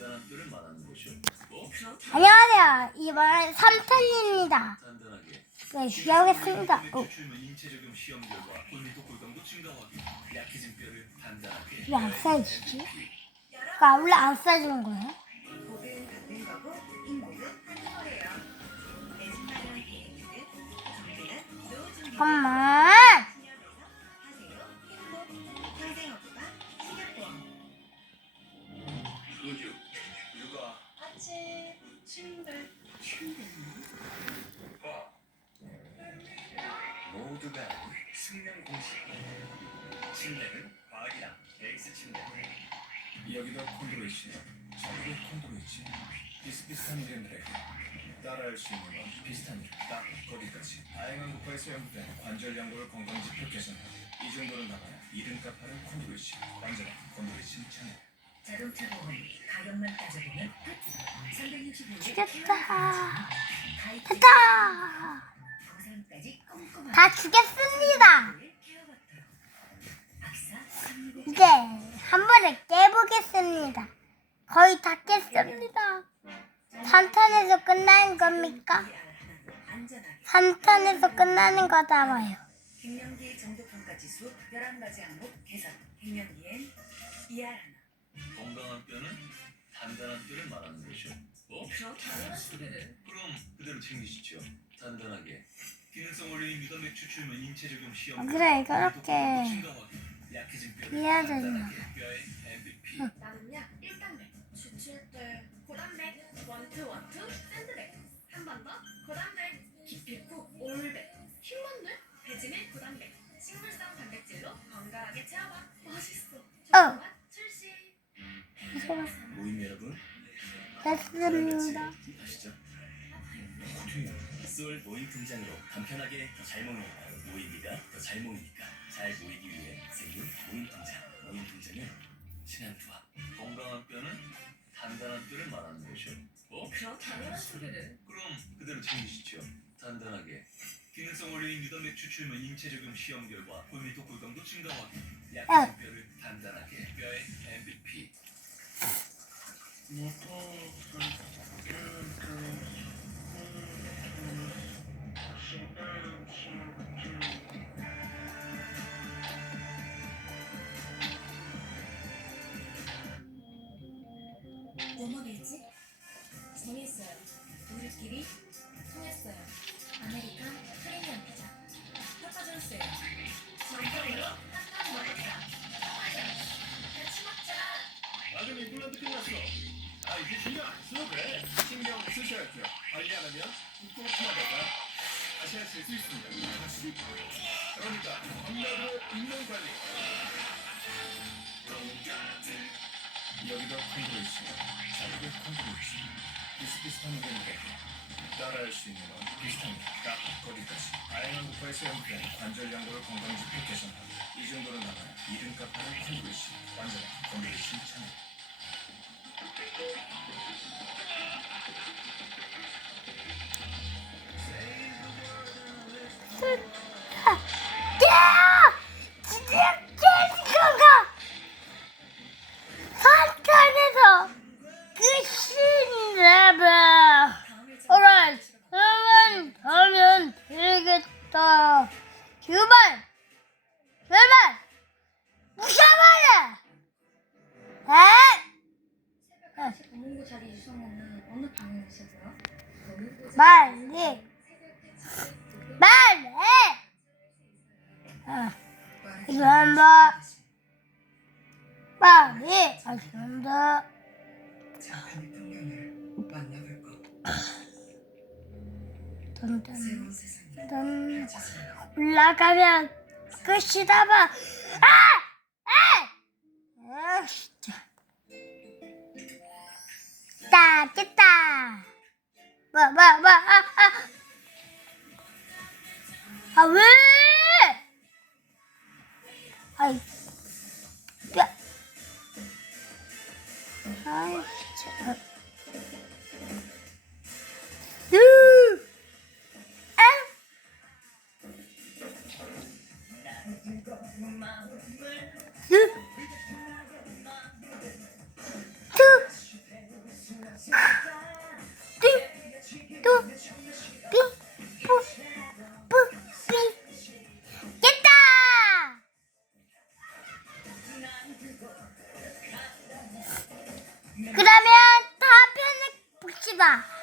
단단한 말하는. 뭐? 안녕하세요. 이번엔 3탄입니다. 단단하게. 네, 시작하겠습니다. 어, 추출면 인체적용 시험 결과 골밀도 골강도 증가하기. 약해진 뼈를 단단하게. 왜안 써지지? 그러니까 원래 안 써주는 거예요? 복은 받는 거고 인복은 하는 거래요. 내 신발은 계획은 정비는 노 준비. 잠깐만. 하세 모두가 숙명 공식. 침대는 과학이다. 엑스 침대. 여기도 콘드로이치. 저기도 콘드로이치. 비슷비슷한 이름들에게 따라할 수 있는 건 비슷한 이름. 딱 거기까지. 다양한 국가에서 연구된 관절 연골 건강 지표 개선. 이 정도는 나가야 이름값 하는 콘드로이치. 완전한 콘드로이치 채널. 자동차 보험 가격만 따져보면 끝. 365일 죽였다. 됐다. 다 죽였습니다. 케어받도록. 악사 365 이제 한 번에 깨보겠습니다. 거의 다 깼습니다. 3탄에서 끝나는 겁니까? 3탄에서 끝나는 거다 봐요. 갱년기 정도 평가 지수 11가지 항목 개선 갱년기엔 이하라나 건강한 뼈는 단단한 뼈를 말하는 것이요. 소리를 그럼 그대로 챙기시죠. 단단하게. 기능성 원료인 유담액 추출면 인체 적용 시험. 아, 그래, 그렇게. 약해진 되나. 단단하게. 뼈의 MVP. 나는요 1단백 추출들 고단백 원투 원 됐습니다. 아시죠? 쏠 모임 등장으로 간편하게 더잘 먹으니까 모이기가 더잘 모이기 위해 생긴 모임 등장. 모임 등장은 신한 투합. 건강한 뼈는 단단한 뼈를 말하는 것이요. 뭐? 그럼 당연한 소리를 그럼 그대로 챙기시죠. 단단하게. 기능성 원료인 유담액 추출면 인체 적용 시험 결과 골밀도 골강도 증가하기. 약해진 뼈를 단단하게. 뼈의 MVP. 뭐 먹을지? 재밌어요. 우리끼리 아 이제 신경 쓰셔야죠. 관리 안 하면 또 피하다가 다시 하실 수 있습니다. 그러니까 건강으로 인명 관리. 여기도 콘드로이치. 저기도 콘드로이치. 비슷비슷한 의견인데 따라할 수 있는 건 비슷합니다. 딱 거기까지. 다양한 국가에서 연구된 관절 연골 건강 지표 개선하기. 이 정도는 나가야 이름값 하는 콘드로이치. 완전한 콘드로 되겠다. 제발! 제발! 무셔버려! 에? 유성호는 어느 방향이셨어요? 빨리! 빨리! 아, 이거 한 번. 빨리! 다시 한 번. 착한 풍경을 만나볼 것 던던, 새로운 세상 펼쳐져요. 올라가면 끝이다 봐. 아! 아! 아, 진짜. 다 됐다. 뭐, 뭐, 뭐, 아, 아. 아, 왜? 아이, 야. 아이, 진짜. 그러면 다음 편에 봅시다.